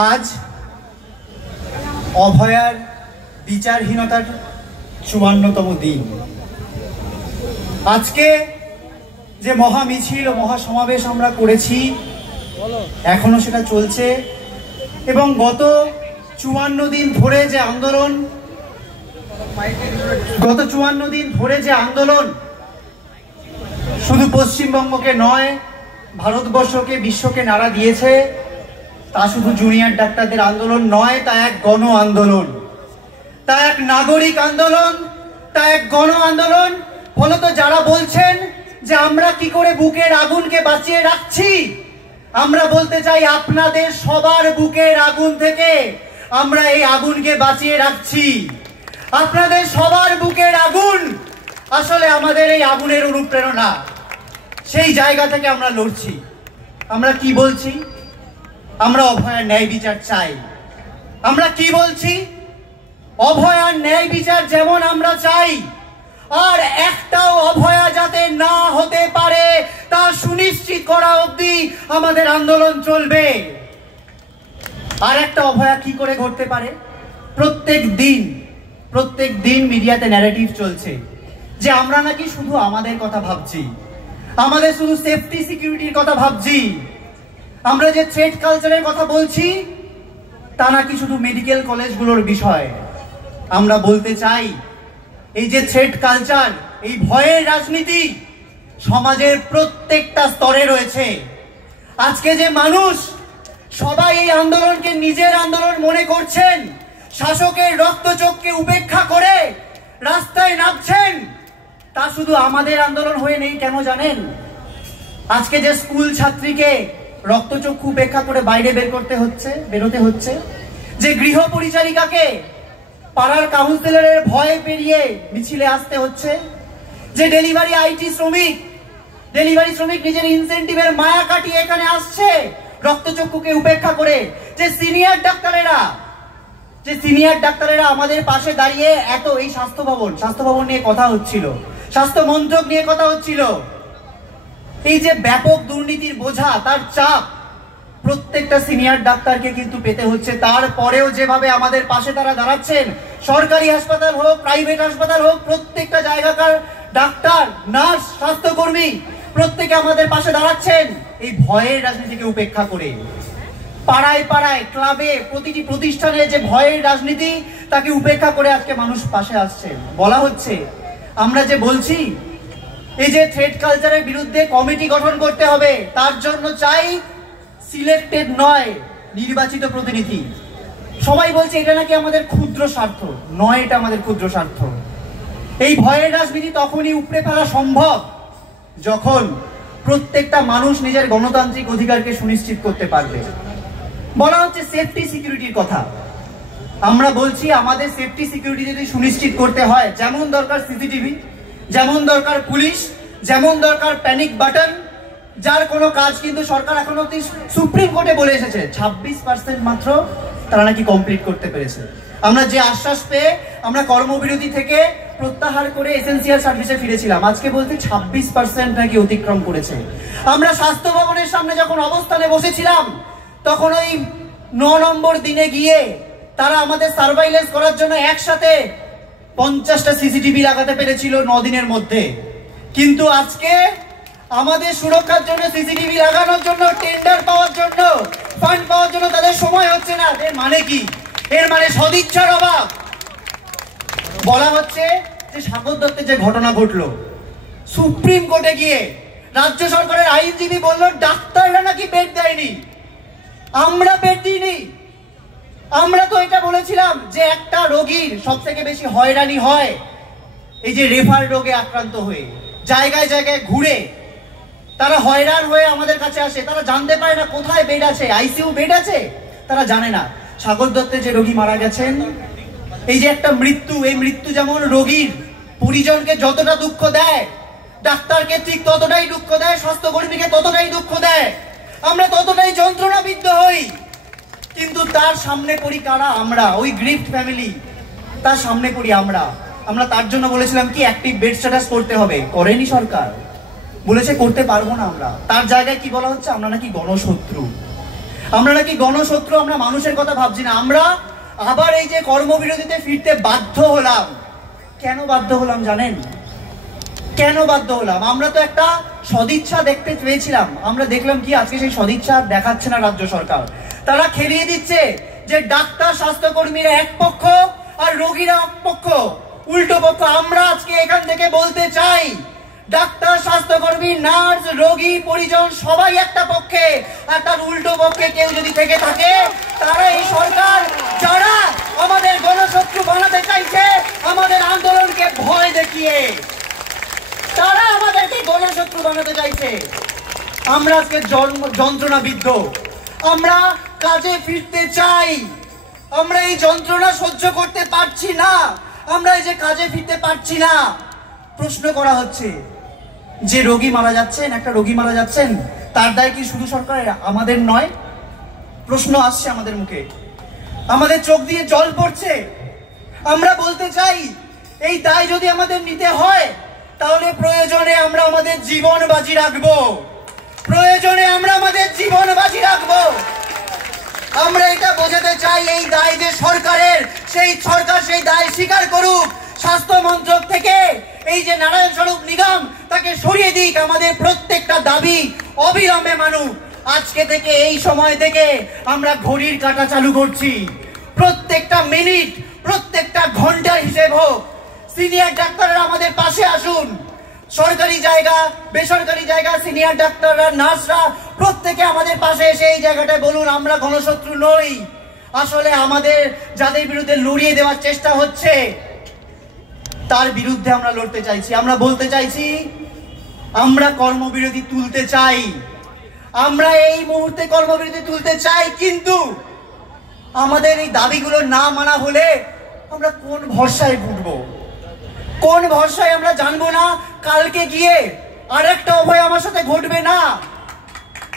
আজ অভয়ার বিচারহীনতার ৫৪তম দিন। আজকে যে মহা মিছিল ও মহা সমাবেশ আমরা করেছি এখনো সেটা চলছে এবং গত ৫৪ দিন ধরে যে আন্দোলন শুধু পশ্চিমবঙ্গকে নয় ভারতবর্ষকে বিশ্বকে নাড়া দিয়েছে, তা শুধু জুনিয়র ডাক্তারদের আন্দোলন নয়, তা এক গণ আন্দোলন, তা এক নাগরিক আন্দোলন, তা এক গণ আন্দোলন। ফলত যারা বলছেন যে আমরা কি করে বুকের আগুনকে বাঁচিয়ে রাখছি, আমরা বলতে চাই আপনাদের সবার বুকের আগুন থেকে আমরা এই আগুনকে বাঁচিয়ে রাখছি। আপনাদের সবার বুকের আগুন আসলে আমাদের এই আগুনের অনুপ্রেরণা, সেই জায়গা থেকে আমরা লড়ছি। আমরা কি বলছি? আমরা অভয়ার ন্যায় বিচার চাই। আমরা কি বলছি? অভয়ার ন্যায় বিচার যেমন আমরা চাই, আর একটাও অভয়া যাতে না হতে পারে তা সুনিশ্চিত করা অবধি আমাদের আন্দোলন চলবে। আর একটা অভয়া কি করে ঘটতে পারে? প্রত্যেক দিন মিডিয়াতে ন্যারেটিভ চলছে যে আমরা নাকি শুধু আমাদের কথা ভাবছি, আমাদের শুধু সেফটি সিকিউরিটির কথা ভাবছি, আমরা যে থ্রেট কালচারের কথা বলছি তা নাকি শুধু মেডিকেল কলেজগুলোর বিষয়। আমরা বলতে চাই এই যে থ্রেট কালচার, এই ভয়ের রাজনীতি সমাজের প্রত্যেকটা স্তরে রয়েছে। আজকে যে মানুষ সবাই এই আন্দোলনকে নিজের আন্দোলন মনে করছেন, শাসকের রক্তচক্ষে উপেক্ষা করে রাস্তায় নামছেন, তা শুধু আমাদের আন্দোলন হয়ে নেই কেন জানেন? আজকে যে স্কুল ছাত্রীকে রক্তচক্ষু উপেক্ষা করে বাইরে বেরোতে হচ্ছে, যে গৃহ পরিচারিকাকে পাড়ার কাউন্সিলরের ভয় পেরিয়ে মিছিলে আসতে হচ্ছে, যে ডেলিভারি শ্রমিক নিজের ইনসেন্টিভের মায়া কাটিয়ে এখানে আসছে রক্তচক্ষুকে উপেক্ষা করে, যে সিনিয়র ডাক্তারেরা আমাদের পাশে দাঁড়িয়ে এত এই স্বাস্থ্য ভবন নিয়ে কথা হচ্ছিল, স্বাস্থ্য মন্ত্রক নিয়ে কথা হচ্ছিল, এই যে ব্যাপক দুর্নীতির বোঝা, তার চাপ প্রত্যেকটা সিনিয়র ডাক্তারকে কিন্তু পেতে হচ্ছে। তারপরেও যেভাবে আমাদের পাশে তারা দাঁড়াচ্ছেন, সরকারি হাসপাতাল হোক প্রাইভেট হাসপাতাল হোক, প্রত্যেকটা জায়গাকার ডাক্তার, নার্স, স্বাস্থ্যকর্মী প্রত্যেকে আমাদের পাশে দাঁড়াচ্ছেন এই ভয়ের রাজনীতিকে উপেক্ষা করে। পাড়ায় ক্লাবে প্রতিটি প্রতিষ্ঠানে যে ভয়ের রাজনীতি তাকে উপেক্ষা করে আজকে মানুষ পাশে আসছে। বলা হচ্ছে, আমরা যে বলছি এই যে থ্রেট কালচারের বিরুদ্ধে কমিটি গঠন করতে হবে, তার জন্য চাই সিলেক্টেড নয় নির্বাচিত প্রতিনিধি। সবাই বলছে এটা নাকি আমাদের ক্ষুদ্র স্বার্থ। নয়, এটা আমাদের ক্ষুদ্র স্বার্থ। এই ভয়ের রাজনীতি তখনই উপড়ে ফেলা সম্ভব যখন প্রত্যেকটা মানুষ নিজের গণতান্ত্রিক অধিকারকে সুনিশ্চিত করতে পারবে। বলা হচ্ছে সেফটি সিকিউরিটির কথা। আমরা বলছি আমাদের সেফটি সিকিউরিটি যদি সুনিশ্চিত করতে হয়, যেমন দরকার সিসিটিভি, যেমন দরকার পুলিশ, যেমন দরকার প্যানিক বাটন, যার কোনো কাজ কিন্তু সরকার এখনো অবধি সুপ্রিম কোর্টে বলে এসেছে ২৬% মাত্র তারা নাকি কমপ্লিট করতে পেরেছে। আমরা যে আশ্বাস পেয়ে আমরা কর্মবিরতি থেকে প্রত্যাহার করে এসেন্সিয়াল সার্ভিসে ফিরেছিলাম, আজকে বলতে ২৬% নাকি অতিক্রম করেছে। আমরা স্বাস্থ্য ভবনের সামনে যখন অবস্থানে বসেছিলাম তখন ওই ৯ নম্বর দিনে গিয়ে তারা আমাদের সার্ভাইলেন্স করার জন্য একসাথে ৫০টা সিসিটিভি লাগাতে পেরেছিল ৯ দিনের মধ্যে। কিন্তু আজকে আমাদের সুরক্ষার জন্য সিসিটিভি লাগানোর জন্য, টেন্ডার পাওয়ার জন্য, ফান্ড পাওয়ার জন্য তাদের সময় হচ্ছে না। এর মানে কি? এর মানে সদিচ্ছার অভাব। বলা হচ্ছে যে সাগর দত্তের যে ঘটনা ঘটলো, সুপ্রিম কোর্টে গিয়ে রাজ্য সরকারের আইনজীবী বলল ডাক্তাররা নাকি বেড দেয়নি। আমরা বেড দিইনি। আমরা তো এটা বলেছিলাম যে একটা রোগীর সব থেকে বেশি হয়রানি হয় এই যে রেফার রোগে আক্রান্ত হয়ে জায়গায় ঘুরে তারা হয়রান হয়ে আমাদের কাছে আসে। তারা জানতে পারে না কোথায় বেড আছে, আইসিইউ বেড আছে, তারা জানে না। সাগর দত্তে যে রোগী মারা গেছেন, এই যে একটা মৃত্যু, এই মৃত্যু যেমন রোগীর পরিজনকে যতটা দুঃখ দেয়, ডাক্তারকে ঠিক ততটাই দুঃখ দেয়, স্বাস্থ্যকর্মীকে ততটাই দুঃখ দেয়, আমরা ততটাই যন্ত্রণাবিদ্ধ হই। কিন্তু তার সামনে পড়ি কারা? আমরা, ওই গ্রিফট ফ্যামিলি, তার সামনে পড়ি আমরা। তার জন্য বলেছিলাম কি অ্যাক্টিভ বেড স্ট্যাটাস করতে হবে, করেনি সরকার, বলেছে করতে পারবো না আমরা। তার জায়গায় কি বলা হচ্ছে? আমরা নাকি গণশত্রু। আমরা নাকি গণশত্রু, আমরা মানুষের কথা ভাবছি না। আমরা আবার এই যে কর্মবিরতিতে ফিরতে বাধ্য হলাম। কেন বাধ্য হলাম জানেন? কেন বাধ্য হলাম? আমরা তো একটা সদিচ্ছা দেখতে পেয়েছিলাম। আমরা দেখলাম কি আজকে সেই সদিচ্ছা দেখাচ্ছে না রাজ্য সরকার। তারা খেলিয়ে দিচ্ছে যে ডাক্তার স্বাস্থ্যকর্মীরা এক পক্ষ আর রোগীরা এক পক্ষ, উল্টো পক্ষ। আমরা আজকে এখান থেকে বলতে চাই, ডাক্তার স্বাস্থ্যকর্মী নার্স রোগী পরিজন সবাই একটা পক্ষে, আর তার উল্টো পক্ষে কেউ যদি থেকে থাকে তারা এই সরকার যারা আমাদের গণশত্রু বানাতে চাইছে, আমাদের আন্দোলনকে ভয় দেখিয়ে তারা আমাদেরকে গণশত্রু বানাতে চাইছে। আমরা আজকে যন্ত্রণা বিদ্ধ, আমরা কাজে ফিরতে চাই, আমরা এই যন্ত্রণা সহ্য করতে পারছি না, আমরা এই যে কাজে ফিরতে পারছি না। প্রশ্ন করা হচ্ছে যে রোগী মারা যাচ্ছেন, একটা রোগী মারা যাচ্ছেন, তার দায় কি শুধু সরকারের, আমাদের নয়? প্রশ্ন আসছে আমাদের মুখে, আমাদের চোখ দিয়ে জল পড়ছে। আমরা বলতে চাই এই দায় যদি আমাদের নিতে হয় তাহলে প্রয়োজনে আমরা আমাদের জীবন বাজি রাখবো, প্রয়োজনে আমরা আমাদের জীবন বাজি রাখবো। আমরা এটা বোঝাতে চাই এই দায় যে সরকারের, সেই সরকার সেই দায় স্বীকার করুক। স্বাস্থ্য মন্ত্রক থেকে এই যে নারায়ণ স্বরূপ নিগম তাকে সরিয়ে দিক, আমাদের প্রত্যেকটা দাবি অবিলম্বে মানুক। আজকে থেকে এই সময় থেকে আমরা ঘড়ির কাঁটা চালু করছি, প্রত্যেকটা মিনিট প্রত্যেকটা ঘন্টার হিসেব হোক। সিনিয়র ডাক্তাররা আমাদের পাশে আসুন, সরকারি জায়গা বেসরকারি জায়গা সিনিয়র ডাক্তাররা নার্সরা প্রত্যেকে আমাদের পাশে এসে এই জায়গাটায় বলুন আমরা গণশত্রু নই। আসলে আমাদের যাদের বিরুদ্ধে লড়িয়ে দেওয়ার চেষ্টা হচ্ছে তার বিরুদ্ধে আমরা লড়তে চাইছি। আমরা বলতে চাইছি আমরা কর্মবিরতি তুলতে চাই, আমরা এই মুহূর্তে কর্মবিরতি তুলতে চাই, কিন্তু আমাদের এই দাবিগুলো না মানা হলে আমরা কোন ভরসায় ঘুরবো, কোন ভরসায় আমরা জানবো না কালকে গিয়ে আরেকটা অভয় আমার সাথে ঘটবে না?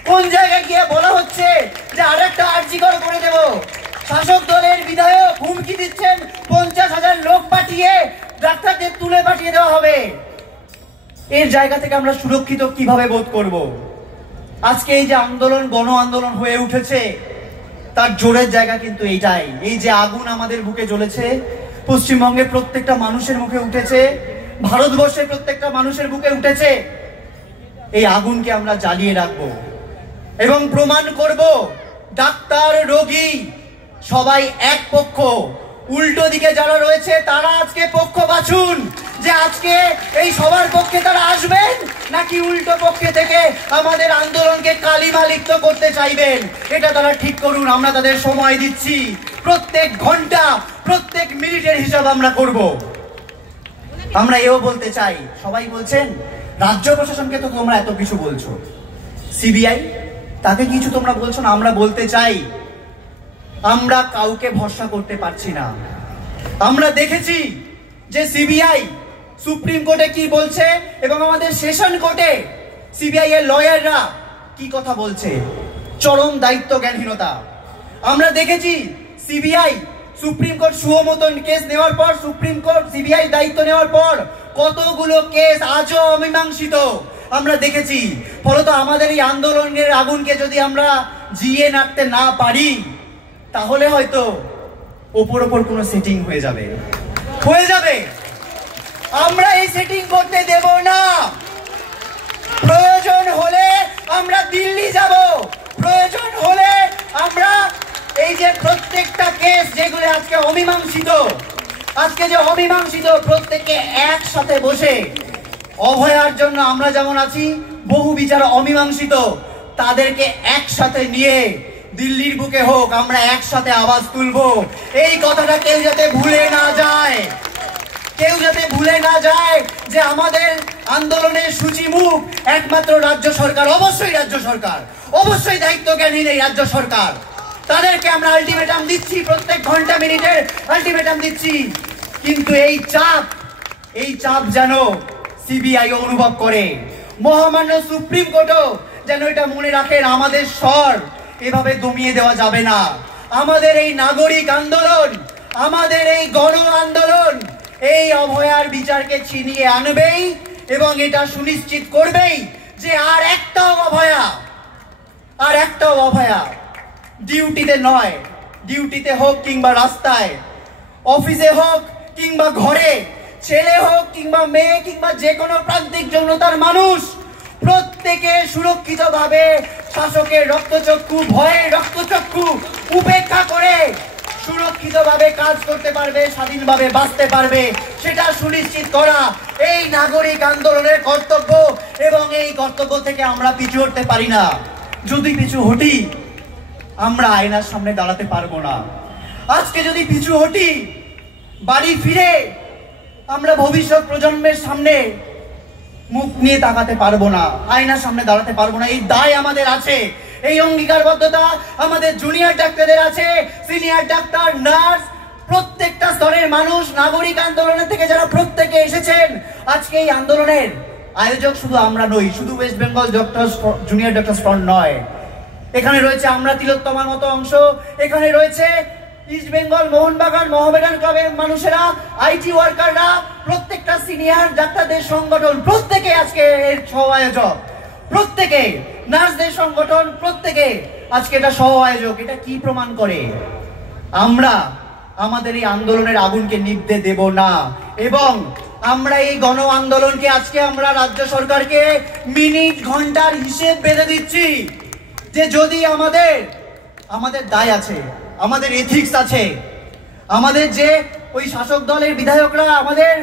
কোন জায়গায় গিয়ে বলা হচ্ছে যে আরেকটা আর্জিকর করে দেব? শাসক দলের বিধায়ক হুমকি দিচ্ছেন 50,000 লোক পাঠিয়ে ডাক্তারদের তুলে পাঠিয়ে দেওয়া হবে। এর জায়গা থেকে আমরা সুরক্ষিত কিভাবে বোধ করব? আজকে এই যে আন্দোলন গণ আন্দোলন হয়ে উঠেছে তার জোরের জায়গা কিন্তু এইটাই। এই যে আগুন আমাদের বুকে জ্বলেছে, পশ্চিমবঙ্গের প্রত্যেকটা মানুষের মুখে উঠেছে, ভারতবর্ষের প্রত্যেকটা মানুষের বুকে উঠেছে, এই আগুনকে আমরা জ্বালিয়ে রাখবো এবং প্রমাণ করব ডাক্তার রোগী সবাই এক পক্ষ। উল্টো দিকে যারা রয়েছে তারা আজকে পক্ষ বাছুন যে আজকে এই সবার পক্ষে তারা আসবেন নাকি উল্টো পক্ষে থেকে আমাদের আন্দোলনকে কালিমা লিপ্ত করতে চাইবেন। এটা তারা ঠিক করুন, আমরা তাদের সময় দিচ্ছি। প্রত্যেক ঘন্টা প্রত্যেক মিনিটের হিসাব আমরা করব। আমরা এও বলতে চাই, সবাই বলছেন রাজ্য প্রশাসনকে তো তোমরা এত কিছু বলছো, সিবিআই তাকে কিছু তোমরা বলছো না। আমরা বলতে চাই আমরা কাউকে ভরসা করতে পারছি না। আমরা দেখেছি যে সিবিআই সুপ্রিম কোর্টে কি বলছে এবং আমাদের সেশন কোর্টে সিবিআই এর লয়াররা কি কথা বলছে, চরম দায়িত্ব জ্ঞানহীনতা। আমরা দেখেছি সিবিআই সুপ্রিম কোর্ট সুমতন কেস নেওয়ার পর, সুপ্রিম কোর্ট সিবিআই দায়িত্ব নেওয়ার পর কতগুলো কেস আজও অমীমাংসিত আমরা দেখেছি। ফলত আমাদের এই আন্দোলনের আগুনকে যদি আমরা জিয়ে নাড়তে না পারি তাহলে হয়তো ওপর ওপর কোনো সেটিং হয়ে যাবে। আমরা এই সেটিং করতে দেব না। প্রয়োজন হলে আমরা দিল্লি যাব, প্রয়োজন হলে আমরা এই যে প্রত্যেকটা কেস যেগুলো আজকে অমীমাংসিত, প্রত্যেককে একসাথে বসে অভয়ার জন্য আমরা যেমন আছি, বহু বিচার অমীমাংসিত তাদেরকে একসাথে নিয়ে দিল্লির বুকে হোক আমরা একসাথে আওয়াজ তুলবো। এই কথাটা কেউ যাতে ভুলে না যায় যে আমাদের আন্দোলনের সূচিমুখ একমাত্র রাজ্য সরকার। অবশ্যই দায়িত্ব জ্ঞানহীন এই রাজ্য সরকার। তাদেরকে আমরা আলটিমেটাম দিচ্ছি, প্রত্যেক ঘন্টা মিনিটের আলটিমেটাম দিচ্ছি, কিন্তু এই চাপ যেন সিবিআই অনুভব করে, মহামান্য সুপ্রিম কোর্টও যেন এটা মনে রাখেন। আমাদের স্বর এভাবে দমিয়ে দেওয়া যাবে না। আমাদের এই নাগরিক আন্দোলন, আমাদের এই গণ আন্দোলন এই অভয়ার বিচারকে ছিনিয়ে আনবেই এবং এটা সুনিশ্চিত করবেই যে আর একটাও অভয়া ডিউটিতে নয়, ডিউটিতে হোক কিংবা রাস্তায়, অফিসে হোক কিংবা ঘরে, ছেলে হোক কিংবা মেয়ে কিংবা যে কোনো প্রান্তিক যৌনতার মানুষ, প্রত্যেকে সুরক্ষিতভাবে শাসকের রক্তচক্ষু, ভয়ের রক্তচক্ষু উপেক্ষা করে সুরক্ষিতভাবে কাজ করতে পারবে, স্বাধীনভাবে বাঁচতে পারবে, সেটা সুনিশ্চিত করা এই নাগরিক আন্দোলনের কর্তব্য। এবং এই কর্তব্য থেকে আমরা পিছু হটতে পারি না। যদি পিছু হটি আমরা আয়নার সামনে দাঁড়াতে পারবো না। আজকে যদি পিছু হটি বাড়ি ফিরে আমরা ভবিষ্যৎ প্রজন্মের সামনে মুখ নিয়ে তাকাতে পারবো না, আয়নার সামনে দাঁড়াতে পারবো না। এই দায় আমাদের আছে, এই অঙ্গীকারবদ্ধতা আমাদের জুনিয়র ডাক্তারদের আছে, সিনিয়র ডাক্তার, নার্স, প্রত্যেকটা স্তরের মানুষ, নাগরিক আন্দোলনের থেকে যারা প্রত্যেকে এসেছেন। আজকে এই আন্দোলনের আয়োজক শুধু আমরা নই, শুধু West Bengal doctor junior doctor front নয়, এখানে রয়েছে আমরা তিলোত্তমার মতো অংশ, এখানে রয়েছে ইস্ট বেঙ্গল মোহনবাগান মোহামেডান ক্লাবের মানুষেরা, আইটি ওয়ার্কাররা, প্রত্যেকটা সিনিয়র ডাক্তারদের সংগঠন, প্রত্যেকে আজকে এর সহ আয়োজক, প্রত্যেকে নার্সদের সংগঠন, প্রত্যেকে আজকে এটা সহ আয়োজক। এটা কি প্রমাণ করে? আমরা আমাদের এই আন্দোলনের আগুনকে নিভতে দেব না। এবং আমরা এই গণ আন্দোলনকে আজকে আমরা রাজ্য সরকারকে মিনিট ঘন্টার হিসেব বেঁধে দিচ্ছি যে যদি আমাদের দায় আছে, আমাদের এথিক্স আছে, আমাদের যে ওই শাসক দলের বিধায়করা আমাদের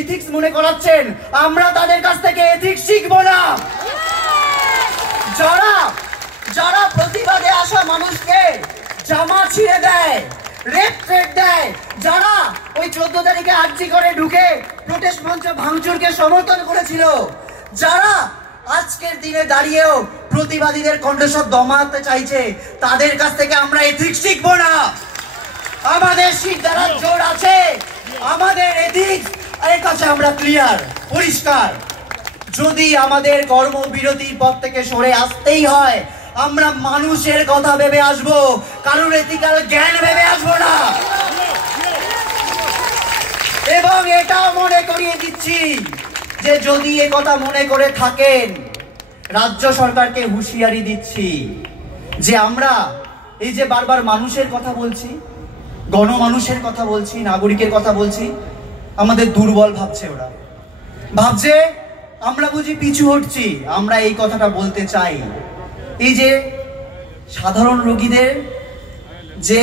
এথিক্স মনে করাচ্ছেন, আমরা তাদের কাছ থেকে এথিক্স শিখবো না। যারা প্রতিবাদে আসা মানুষকে জামা ছিঁড়ে দেয়, রেপ থ্রেট দেয়, যারা ওই 14 তারিখে আর্জি করে ঢুকে প্রোটেস্ট মঞ্চ ভাঙচুরকে সমর্থন করেছিল, যারা আজকের দিনে দাঁড়িয়েও প্রতিবাদীদের কণ্ঠস্বর দমাতে চাইছে, তাদের কাছ থেকে আমরা এথিক্স শিখবো না। আমাদের শিক্ষার জোর আছে, আমাদের এথিক্স এর কাছে আমরা ক্লিয়ার, পরিষ্কার। যদি আমাদের কর্মবিরতির পথ থেকে সরে আসতেই হয়, আমরা মানুষের কথা ভেবে আসবো, কারোর এথিক্যাল জ্ঞান ভেবে আসবো না। এবং এটাও মনে করিয়ে দিচ্ছি যে যদি এ কথা মনে করে থাকেন, রাজ্য সরকারকে হুঁশিয়ারি দিচ্ছি যে আমরা এই যে বারবার মানুষের কথা বলছি, গণমানুষের কথা বলছি, নাগরিকের কথা বলছি, আমাদের দুর্বল ভাবছে, ওরা ভাবছে আমরা বুঝি পিছু হটছি। আমরা এই কথাটা বলতে চাই, এই যে সাধারণ রোগীদের যে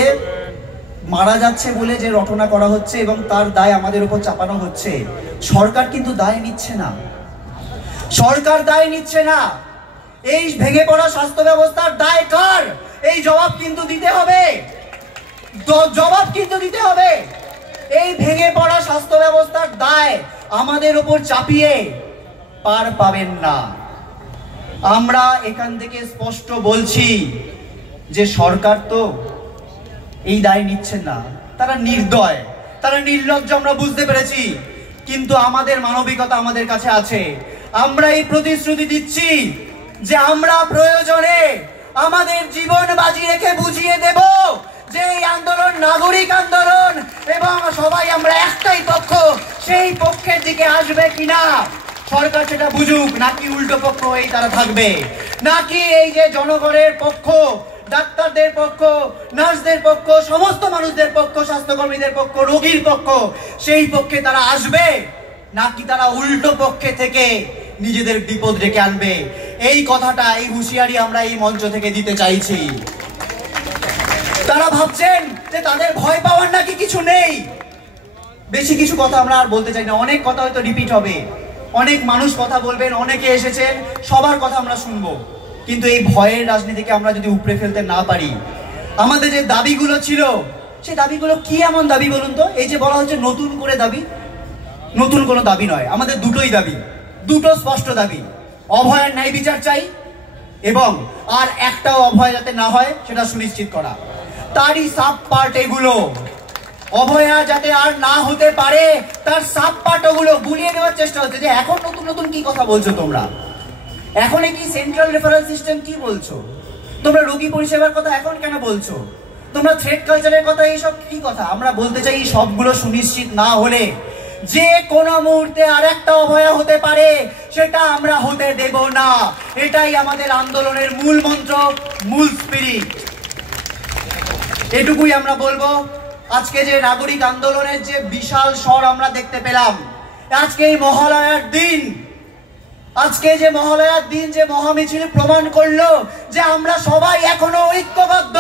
মারা যাচ্ছে বলে যে রটনা করা হচ্ছে এবং তার দায় আমাদের উপর চাপানো হচ্ছে, সরকার কিন্তু দায় নিচ্ছে না। সরকার দায় নিচ্ছে না। এই ভেঙে পড়া স্বাস্থ্য ব্যবস্থার দায় কার? এই জবাব কিন্তু দিতে হবে, জবাব কিন্তু দিতে হবে। এই ভেঙে পড়া স্বাস্থ্য ব্যবস্থার দায় আমাদের উপর চাপিয়ে পার পাবেন না। আমরা এখান থেকে স্পষ্ট বলছি যে সরকার তো এই দায় নিচ্ছেন না, তারা নির্দয়, তারা নির্লজ্জ, আমরা বুঝতে পেরেছি। কিন্তু আমাদের মানবিকতা আমাদের কাছে আছে। আমরা এই প্রতিশ্রুতি দিচ্ছি যে আমরা প্রয়োজনে আমাদের জীবন বাজি রেখে বুঝিয়ে দেব যে এই আন্দোলন নাগরিক আন্দোলন এবং সবাই আমরা একটাই পক্ষ, সেই পক্ষের দিকে আসবে কিনা সরকার সেটা বুঝুক, নাকি উল্টো পক্ষ এই তারা থাকবে, নাকি এই যে জনগণের পক্ষ, ডাক্তারদের পক্ষ, নার্সদের পক্ষ, সমস্ত মানুষদের পক্ষ, স্বাস্থ্যকর্মীদের পক্ষ, রোগীর পক্ষ, সেই পক্ষে তারা আসবে, নাকি তারা উল্টো পক্ষে থেকে নিজেদের বিপদ ডেকে আনবে। এই কথাটা, এই হুঁশিয়ারি আমরা এই মঞ্চ থেকে দিতে চাইছি। তারা ভাবছেন যে তাদের ভয় পাওয়ার নাকি কিছু নেই। বেশি কিছু কথা আমরা আর বলতে চাই না, অনেক কথা হয়তো রিপিট হবে, অনেক মানুষ কথা বলবেন, অনেকে এসেছেন, সবার কথা আমরা শুনবো। কিন্তু এই ভয়ের রাজনীতিকে আমরা যদি উপড়ে ফেলতে না পারি, আমাদের যে দাবিগুলো ছিল সেই দাবিগুলো কি এমন দাবি বলুন তো? এই যে বলা হচ্ছে নতুন করে দাবি, নতুন কোনো দাবি নয়, আমাদের দুটোই দাবি, দুটো স্পষ্ট দাবি। অভয়ের ন্যায় বিচার চাই এবং আর একটাও অভয় যাতে না হয় সেটা সুনিশ্চিত করা। তারই সাব পার্ট এগুলো, অভয়া যাতে আর না হতে পারে তার সাব পার্ট ওগুলো গুলিয়ে নেওয়ার চেষ্টা হচ্ছে। যে এখন নতুন নতুন কি কথা বলছো তোমরা, এখন কি সেন্ট্রাল রেফারেল সিস্টেম কি বলছো তোমরা, রোগী পরিষেবার কথা এখন কেন বলছো তোমরা, থ্রেড কালচারের কথা, এইসব কি কথা? আমরা বলতে চাই সবগুলো সুনিশ্চিত না হলে যে কোনো মুহূর্তে আর একটা অভয়া হতে পারে, সেটা আমরা হতে দেব না। এটাই আমাদের আন্দোলনের মূল মন্ত্র, মূল স্পিরিট। এটুকুই আমরা বলবো। আজকে যে নাগরিক আন্দোলনের যে বিশাল স্বর আমরা দেখতে পেলাম, আজকে এই মহালয়ার দিন, যে মহামিছিল প্রমাণ করলো যে আমরা সবাই এখনো ঐক্যবদ্ধ।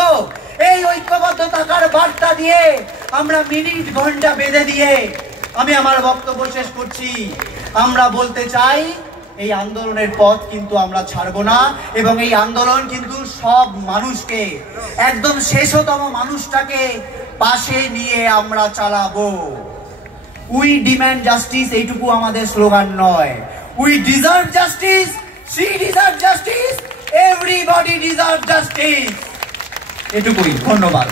এই ঐক্যবদ্ধ থাকার বার্তা দিয়ে আমরা মিনিট ঘন্টা বেঁধে দিয়ে আমি আমার বক্তব্য শেষ করছি। আমরা বলতে চাই এই আন্দোলনের পথ কিন্তু আমরা ছাড়বো না, এবং এই আন্দোলন কিন্তু সব মানুষকে, একদম শেষতম মানুষটাকে পাশে নিয়ে আমরা চালাবো। উই ডিম্যান্ড জাস্টিস, এইটুকু আমাদের স্লোগান নয়। We deserve justice, she deserve justice, everybody deserve justice. এটুকুই, ধন্যবাদ।